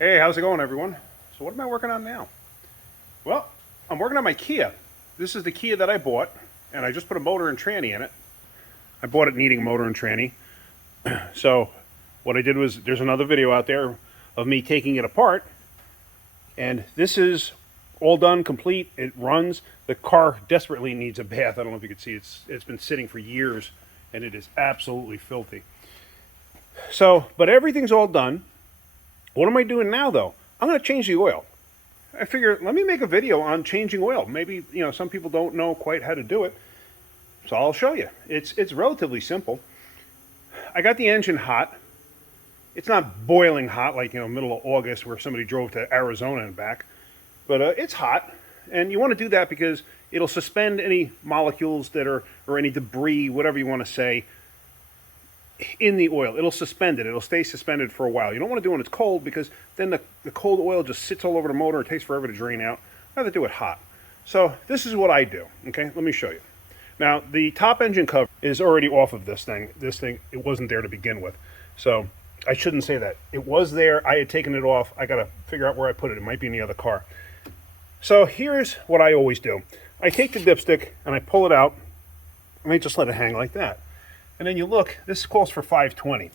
Hey, how's it going, everyone? So what am I working on now? Well, I'm working on my Kia. This is the Kia that I bought, and I just put a motor and tranny in it. I bought it needing a motor and tranny. So what I did was, there's another video out there of me taking it apart, and this is all done, complete. It runs. The car desperately needs a bath. I don't know if you can see. It's been sitting for years, and it is absolutely filthy. So, but everything's all done. What am I doing now, though? I'm going to change the oil. I figure, let me make a video on changing oil. Maybe, some people don't know quite how to do it. So I'll show you. It's relatively simple. I got the engine hot. It's not boiling hot like, middle of August where somebody drove to Arizona and back. But it's hot. And you want to do that because it'll suspend any molecules that are, or any debris, whatever you want to say, in the oil. It'll suspend it. It'll stay suspended for a while. You don't want to do it when it's cold because then the cold oil just sits all over the motor. It takes forever to drain out. I'd rather do it hot. So this is what I do. Okay, let me show you. Now, the top engine cover is already off of this thing. This thing, it wasn't there to begin with. So I shouldn't say that. It was there. I had taken it off. I got to figure out where I put it. It might be in the other car. So here's what I always do. I take the dipstick and I pull it out and I just let it hang like that. And then you look, this calls for 520.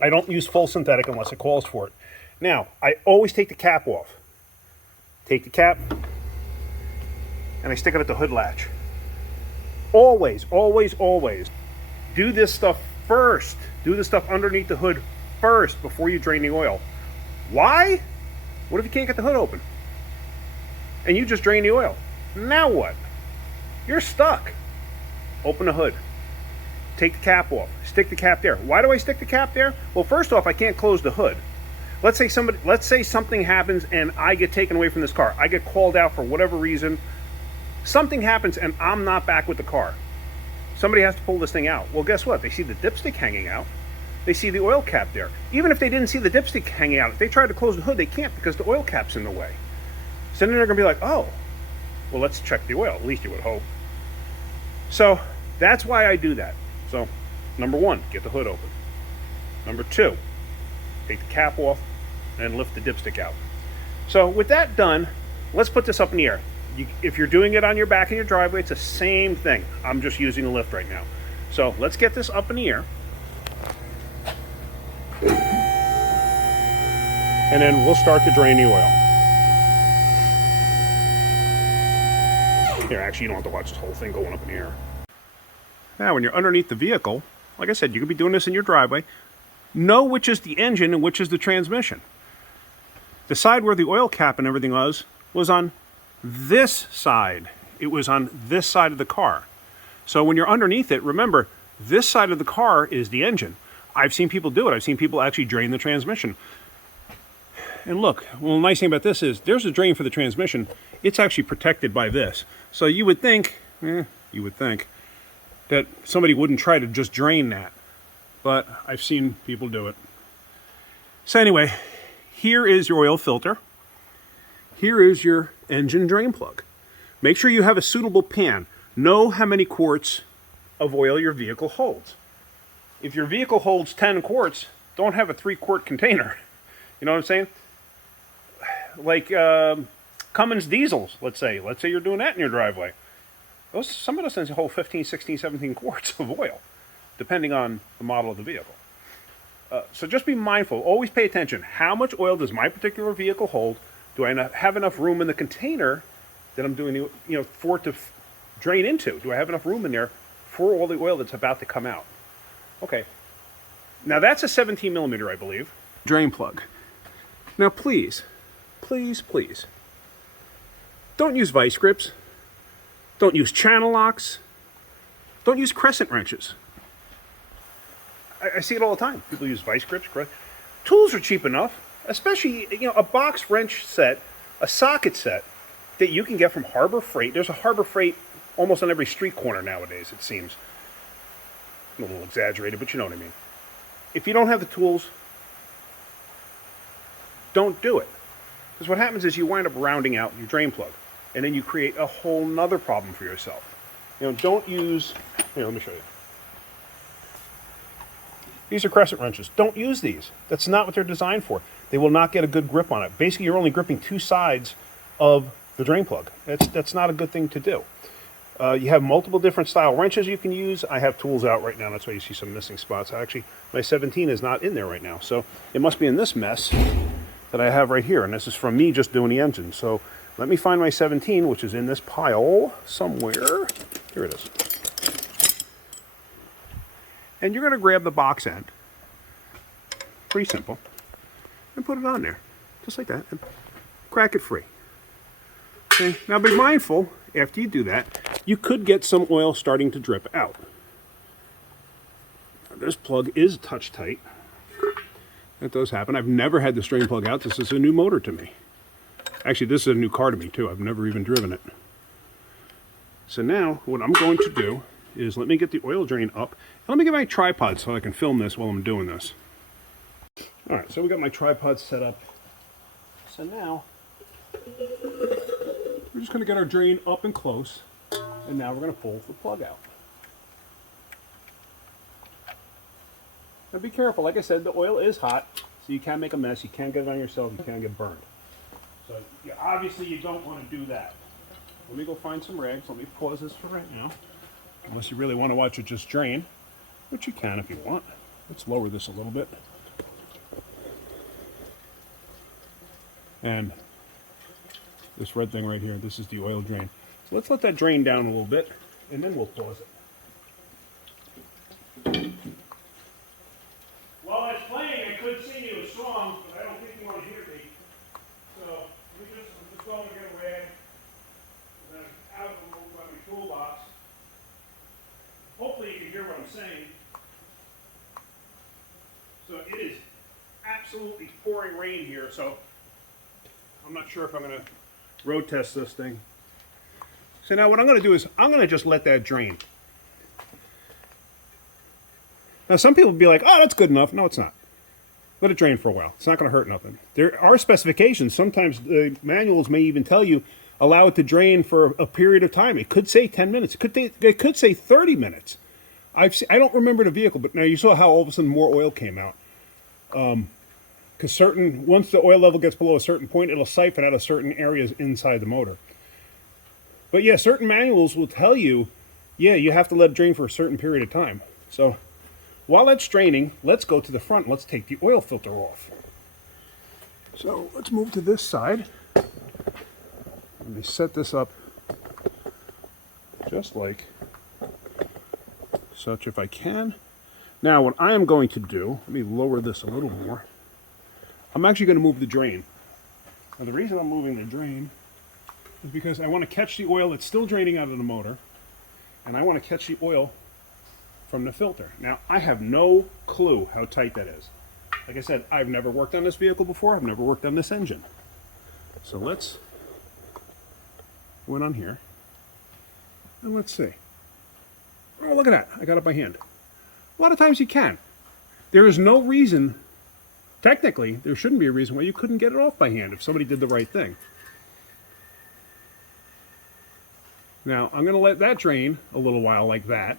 I don't use full synthetic unless it calls for it. Now, I always take the cap off. Take the cap, and I stick it at the hood latch. Always, always, always. Do this stuff first. Do the stuff underneath the hood first before you drain the oil. Why? What if you can't get the hood open? And you just drain the oil. Now what? You're stuck. Open the hood. Take the cap off. Stick the cap there. Why do I stick the cap there? Well, first off, I can't close the hood. Let's say something happens and I get taken away from this car. I get called out for whatever reason. Something happens and I'm not back with the car. Somebody has to pull this thing out. Well, guess what? They see the dipstick hanging out. They see the oil cap there. Even if they didn't see the dipstick hanging out, if they tried to close the hood, they can't because the oil cap's in the way. So then they're going to be like, oh, well, let's check the oil. At least you would hope. So that's why I do that. So, number one, get the hood open. Number two, take the cap off and lift the dipstick out. So with that done, let's put this up in the air. If you're doing it on your back in your driveway, it's the same thing. I'm just using a lift right now. So let's get this up in the air. And then we'll start to drain the oil. Here, actually, you don't have to watch this whole thing going up in the air. Now, when you're underneath the vehicle, like I said, you could be doing this in your driveway. Know which is the engine and which is the transmission. The side where the oil cap and everything was on this side. It was on this side of the car. So when you're underneath it, remember, this side of the car is the engine. I've seen people do it. I've seen people actually drain the transmission. And look, well, the nice thing about this is there's a drain for the transmission. It's actually protected by this. So you would think that somebody wouldn't try to just drain that. But I've seen people do it. So anyway, here is your oil filter. Here is your engine drain plug. Make sure you have a suitable pan. Know how many quarts of oil your vehicle holds. If your vehicle holds 10 quarts, don't have a 3-quart container. You know what I'm saying? Like Cummins diesels, let's say. Let's say you're doing that in your driveway. Some of those things hold 15, 16, 17 quarts of oil, depending on the model of the vehicle. So just be mindful. Always pay attention. How much oil does my particular vehicle hold? Do I have enough room in the container that I'm doing for it to drain into? Do I have enough room in there for all the oil that's about to come out? Okay. Now that's a 17 millimeter, I believe. Drain plug. Now please, please, please, don't use vice grips. Don't use channel locks. Don't use crescent wrenches. I see it all the time. People use vice grips. Tools are cheap enough, especially a box wrench set, a socket set that you can get from Harbor Freight. There's a Harbor Freight almost on every street corner nowadays, it seems. A little exaggerated, but you know what I mean. If you don't have the tools, don't do it. Because what happens is you wind up rounding out your drain plug. And then you create a whole nother problem for yourself. Don't use, here, let me show you. These are crescent wrenches. Don't use these. That's not what they're designed for. they will not get a good grip on it. Basically, you're only gripping two sides of the drain plug. That's not a good thing to do. You have multiple different style wrenches you can use. I have tools out right now. That's why you see some missing spots. Actually, my 17 is not in there right now. So it must be in this mess that I have right here. And this is from me just doing the engine. So let me find my 17, which is in this pile somewhere. Here it is. And you're going to grab the box end. Pretty simple. And put it on there. Just like that. And crack it free. Okay. Now be mindful, after you do that, you could get some oil starting to drip out. This plug is touch tight. That does happen. I've never had this drain plug out. This is a new motor to me. Actually, this is a new car to me too. I've never even driven it. So now what I'm going to do is let me get the oil drain up. And let me get my tripod so I can film this while I'm doing this. All right, so we got my tripod set up. So now we're just going to get our drain up and close. And now we're going to pull the plug out. Now be careful. Like I said, the oil is hot, so you can make a mess. You can get it on yourself. You can get burned. So obviously you don't want to do that. Let me go find some rags. Let me pause this for right now. Unless you really want to watch it just drain, which you can if you want. Let's lower this a little bit. And this red thing right here, this is the oil drain. So let's let that drain down a little bit, and then we'll pause it. While that's playing, I could sing you a song, but I don't think you want to hear me. So I'm just going to get a rag, and then out of my toolbox. Hopefully you can hear what I'm saying. So it is absolutely pouring rain here, so I'm not sure if I'm going to road test this thing. So now what I'm going to do is I'm going to just let that drain. Now some people will be like, oh, that's good enough. No, it's not. Let it drain for a while. It's not going to hurt nothing. There are specifications. Sometimes the manuals may even tell you allow it to drain for a period of time. It could say 10 minutes. It could say 30 minutes. I don't remember the vehicle, but now you saw how all of a sudden more oil came out. Because once the oil level gets below a certain point, it'll siphon out of certain areas inside the motor. But yeah, certain manuals will tell you, yeah, you have to let it drain for a certain period of time. So while that's draining, let's go to the front. Let's take the oil filter off. So let's move to this side. Let me set this up just like such if I can. Now what I am going to do, let me lower this a little more. I'm actually going to move the drain. Now the reason I'm moving the drain is because I want to catch the oil that's still draining out of the motor, and I want to catch the oil from the filter. Now I have no clue how tight that is. Like I said, I've never worked on this vehicle before. I've never worked on this engine. So let's go in on here, and let's see. Oh, look at that. I got it by hand. A lot of times you can. There is no reason, technically, there shouldn't be a reason why you couldn't get it off by hand if somebody did the right thing. Now, I'm going to let that drain a little while like that.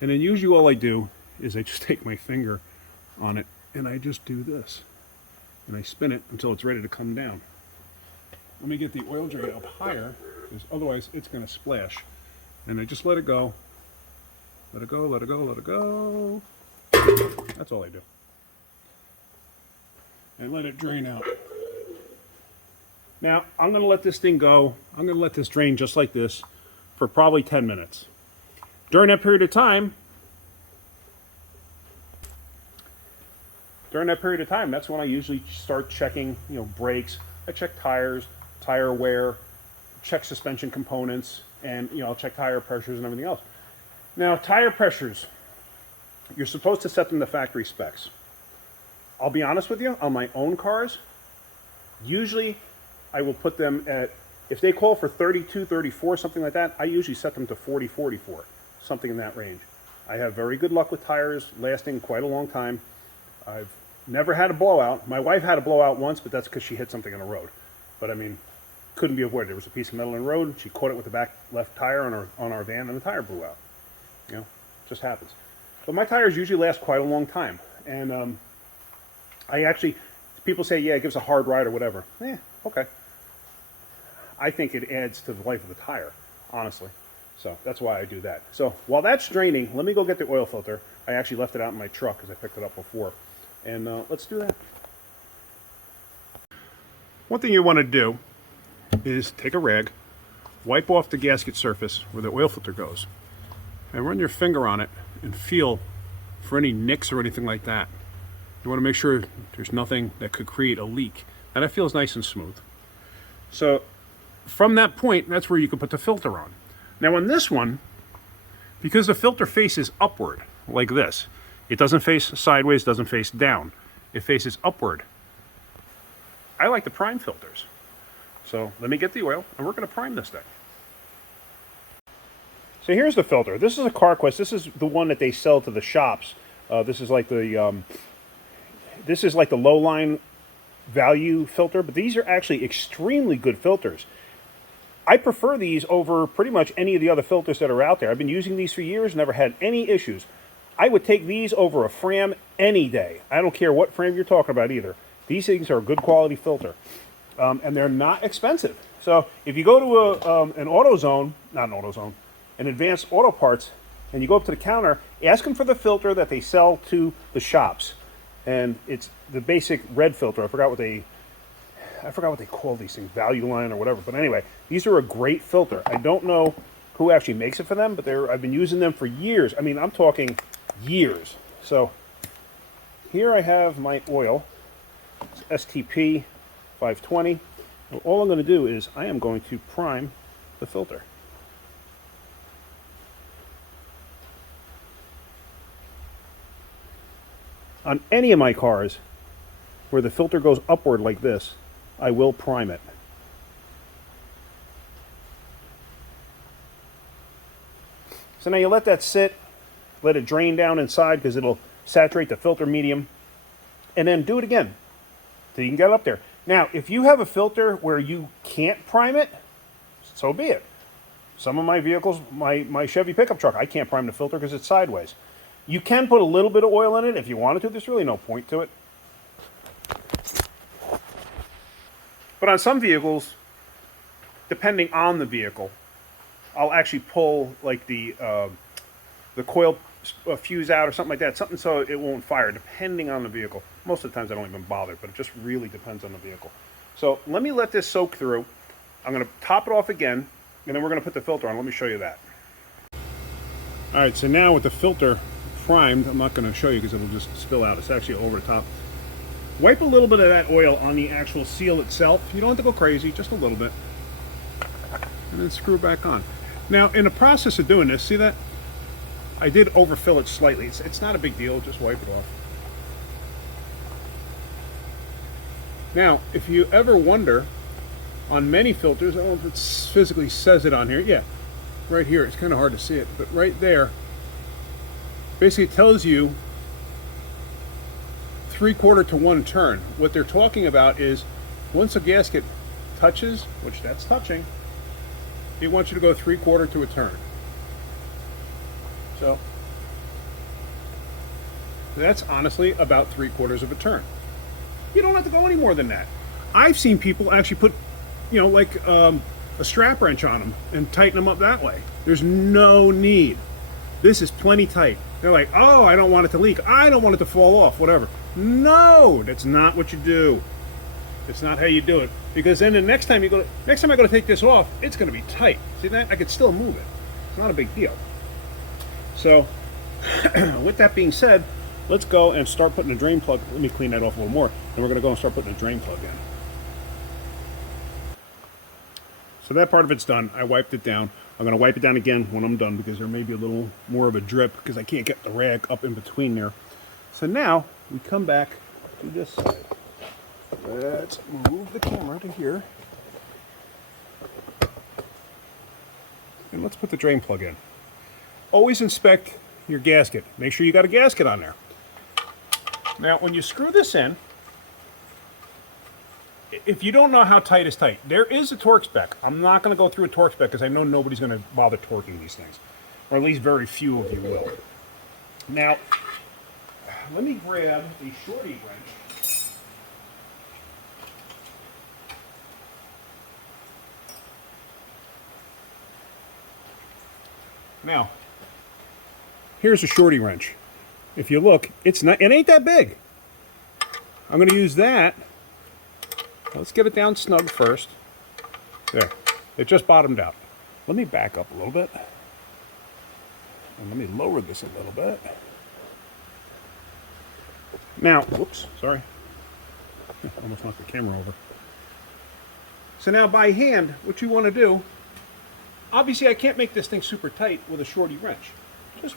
And then usually all I do is I just take my finger on it and I just do this. And I spin it until it's ready to come down. Let me get the oil drain up higher, because otherwise it's going to splash. And I just let it go. Let it go, let it go, let it go. That's all I do. And let it drain out. Now, I'm going to let this thing go. I'm going to let this drain just like this for probably 10 minutes. During that period of time, that's when I usually start checking, brakes. I check tires, tire wear, check suspension components, and, I'll check tire pressures and everything else. Now, tire pressures, you're supposed to set them to factory specs. I'll be honest with you, on my own cars, usually I will put them at, if they call for 32, 34, something like that, I usually set them to 40, 44, something in that range. I have very good luck with tires lasting quite a long time. I've never had a blowout. My wife had a blowout once, but that's because she hit something on the road. But I mean, couldn't be avoided. There was a piece of metal in the road. She caught it with the back left tire on our van, and the tire blew out. Just happens. But my tires usually last quite a long time. And I actually People say, yeah, it gives a hard ride or whatever. Okay. I think it adds to the life of the tire, honestly. So that's why I do that. So while that's draining, let me go get the oil filter. I actually left it out in my truck because I picked it up before. And let's do that. One thing you want to do is take a rag, wipe off the gasket surface where the oil filter goes, and run your finger on it and feel for any nicks or anything like that. You want to make sure there's nothing that could create a leak. And that feels nice and smooth. So from that point, that's where you can put the filter on. Now on this one, because the filter faces upward like this, it doesn't face sideways, doesn't face down. It faces upward. I like the prime filters. So let me get the oil and we're going to prime this thing. So here's the filter. This is a CarQuest. This is the one that they sell to the shops. This is like the low line value filter, but these are actually extremely good filters. I prefer these over pretty much any of the other filters that are out there. I've been using these for years, never had any issues. I would take these over a Fram any day. I don't care what Fram you're talking about either. These things are a good quality filter, and they're not expensive. So if you go to an AutoZone, not an AutoZone, an Advanced Auto Parts, and you go up to the counter, ask them for the filter that they sell to the shops. And it's the basic red filter. I forgot what they call these things, Value Line or whatever. But anyway, these are a great filter. I don't know who actually makes it for them, but I've been using them for years. I mean, I'm talking years. So here I have my oil, it's STP 520. And all I'm going to do is I am going to prime the filter. On any of my cars where the filter goes upward like this, I will prime it. So now you let that sit, let it drain down inside because it'll saturate the filter medium, and then do it again till you can get it up there. Now, if you have a filter where you can't prime it, so be it. Some of my vehicles, my Chevy pickup truck, I can't prime the filter because it's sideways. You can put a little bit of oil in it if you wanted to. There's really no point to it. But on some vehicles, depending on the vehicle, I'll actually pull like the coil fuse out or something like that, something so it won't fire, depending on the vehicle. Most of the times I don't even bother, but it just really depends on the vehicle. So let me let this soak through. I'm going to top it off again, and then we're going to put the filter on. Let me show you that. All right, so now with the filter primed, I'm not going to show you because it'll just spill out. It's actually over the top. Wipe a little bit of that oil on the actual seal itself. You don't have to go crazy, just a little bit. And then screw it back on. Now, in the process of doing this, see that? I did overfill it slightly. It's not a big deal, just wipe it off. Now, if you ever wonder, on many filters, I don't know if it physically says it on here. Yeah, right here. It's kind of hard to see it, but right there, basically it tells you 3/4 to 1 turn. What they're talking about is once a gasket touches, which that's touching, it wants you to go 3/4 to a turn. So that's honestly about 3/4 of a turn. You don't have to go any more than that. I've seen people actually put, you know, like a strap wrench on them and tighten them up that way. There's no need. This is plenty tight. They're like, oh, I don't want it to leak. I don't want it to fall off, whatever. No, that's not what you do. It's not how you do it. Because then the next time I go to take this off, it's going to be tight. See that? I could still move it. It's not a big deal. So, with that being said, let's go and start putting the drain plug. Let me clean that off a little more. And we're going to go and start putting the drain plug in. So that part of it's done. I wiped it down. I'm going to wipe it down again when I'm done because there may be a little more of a drip because I can't get the rag up in between there. So now we come back to this side. Let's move the camera to here. And let's put the drain plug in. Always inspect your gasket. Make sure you got a gasket on there. Now when you screw this in, if you don't know how tight is tight, there is a torque spec. I'm not going to go through a torque spec because I know nobody's going to bother torquing these things. Or at least very few of you will. Now, let me grab a shorty wrench. Now, here's a shorty wrench. If you look, it ain't that big. I'm going to use that. Let's get it down snug first. There, it just bottomed out. Let me back up a little bit. And let me lower this a little bit. Now, whoops, sorry. Almost knocked the camera over. So now by hand, what you want to do, obviously I can't make this thing super tight with a shorty wrench. Just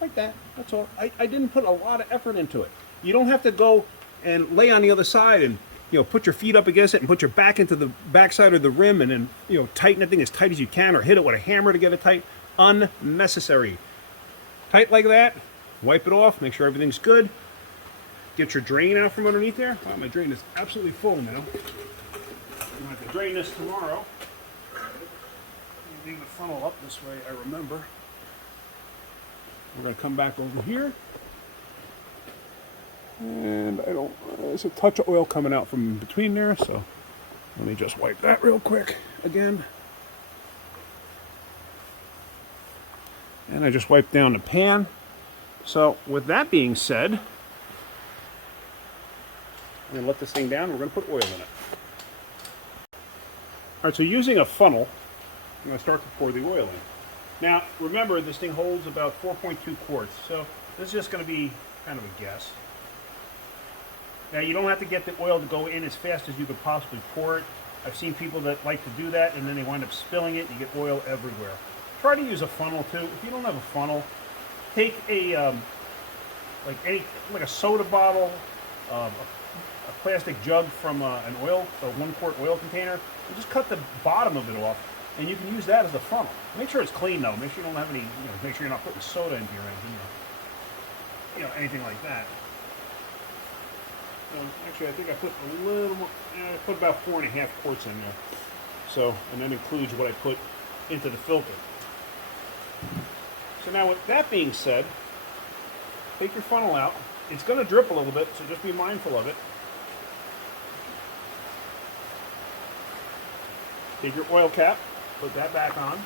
like that, that's all. I didn't put a lot of effort into it. You don't have to go and lay on the other side and, you know, put your feet up against it and put your back into the backside of the rim and then, you know, tighten the thing as tight as you can or hit it with a hammer to get it tight. Unnecessary. Tight like that, wipe it off, make sure everything's good. Get your drain out from underneath there. Oh, my drain is absolutely full now. I'm going to have to drain this tomorrow. Bring the funnel up this way, I remember. We're going to come back over here. And there's a touch of oil coming out from between there, so let me just wipe that real quick again. And I just wiped down the pan. So with that being said, I'm going to let this thing down. We're going to put oil in it. All right, so using a funnel, I'm going to start to pour the oil in. Now, remember, this thing holds about 4.2 quarts, so this is just going to be kind of a guess. Now, you don't have to get the oil to go in as fast as you could possibly pour it. I've seen people that like to do that, and then they wind up spilling it, and you get oil everywhere. Try to use a funnel, too. If you don't have a funnel, take a, like a soda bottle, a plastic jug from an oil, a 1 quart oil container, and just cut the bottom of it off, and you can use that as a funnel. Make sure it's clean, though. Make sure you don't have any, make sure you're not putting soda into your engine, anything like that. Actually, I think I put a little more, I put about 4.5 quarts in there. So, and that includes what I put into the filter. So now with that being said, take your funnel out. It's going to drip a little bit, so just be mindful of it. Take your oil cap, put that back on.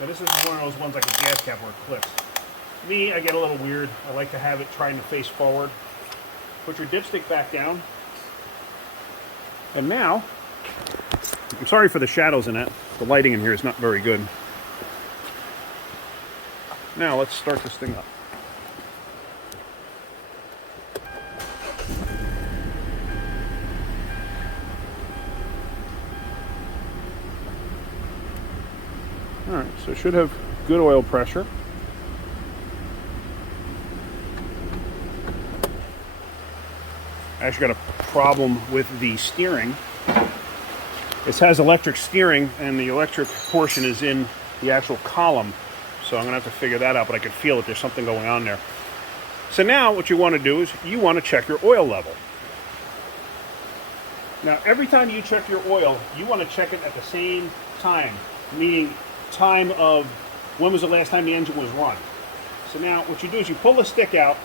Now this is one of those ones like a gas cap where it clips. Me, I get a little weird. I like to have it trying to face forward. Put your dipstick back down. And now, I'm sorry for the shadows in it. The lighting in here is not very good. Now let's start this thing up. Alright, so it should have good oil pressure. I actually got a problem with the steering. It has electric steering, and the electric portion is in the actual column. So I'm going to have to figure that out, but I can feel that there's something going on there. So now what you want to do is you want to check your oil level. Now every time you check your oil, you want to check it at the same time, meaning time of when was the last time the engine was run. So now what you do is you pull the stick out.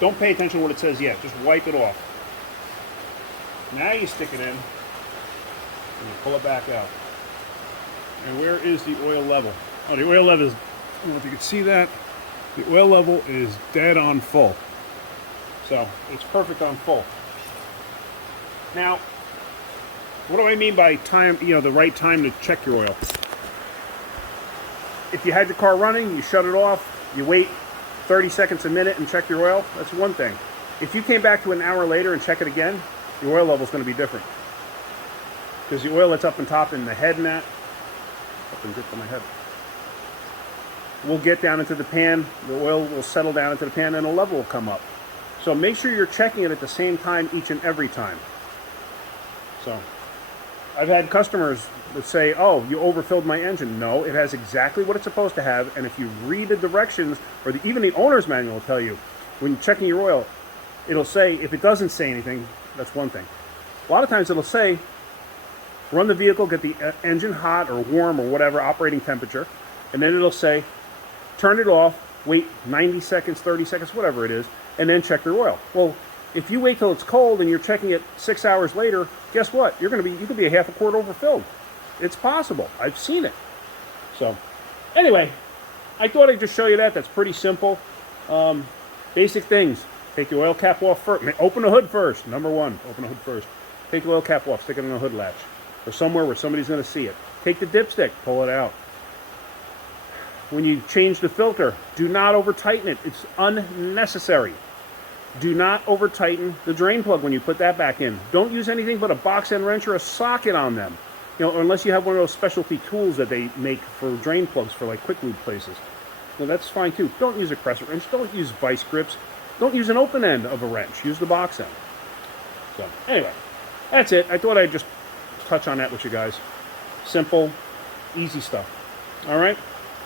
Don't pay attention to what it says yet. Just wipe it off. Now you stick it in and you pull it back out. And where is the oil level? Oh, the oil level is, I don't know if you can see that. The oil level is dead on full. So it's perfect on full. Now, what do I mean by time, the right time to check your oil? If you had your car running, you shut it off, you wait 30 seconds a minute and check your oil, that's one thing. If you came back to an hour later and check it again, the oil level is going to be different. Because the oil that's up on top in the head and that, up and drip on my head, will get down into the pan, the oil will settle down into the pan, and the level will come up. So make sure you're checking it at the same time each and every time. So, I've had customers that say, oh, you overfilled my engine. No, it has exactly what it's supposed to have, and if you read the directions, or even the owner's manual will tell you, when you're checking your oil, it'll say, if it doesn't say anything, that's one thing. A lot of times it'll say, run the vehicle, get the engine hot or warm or whatever operating temperature, and then it'll say, turn it off, wait 90 seconds, 30 seconds, whatever it is, and then check your oil. Well, if you wait till it's cold and you're checking it 6 hours later, guess what? You could be a half a quart overfilled. It's possible. I've seen it. So, anyway, I thought I'd just show you that. That's pretty simple. Basic things. Take the oil cap off first. Open the hood first. Number one, open the hood first. Take the oil cap off, stick it in the hood latch, or somewhere where somebody's going to see it. Take the dipstick, pull it out. When you change the filter, do not over tighten it. It's unnecessary. Do not over tighten the drain plug when you put that back in. Don't use anything but a box end wrench or a socket on them. You know, unless you have one of those specialty tools that they make for drain plugs for like quick lube places. Well, that's fine too. Don't use a crescent wrench. Don't use vice grips. Don't use an open end of a wrench. Use the box end. So, anyway, that's it. I thought I'd just touch on that with you guys. Simple, easy stuff. All right?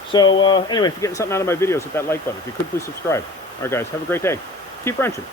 So, anyway, if you're getting something out of my videos, hit that like button. If you could, please subscribe. All right, guys, have a great day. Keep wrenching.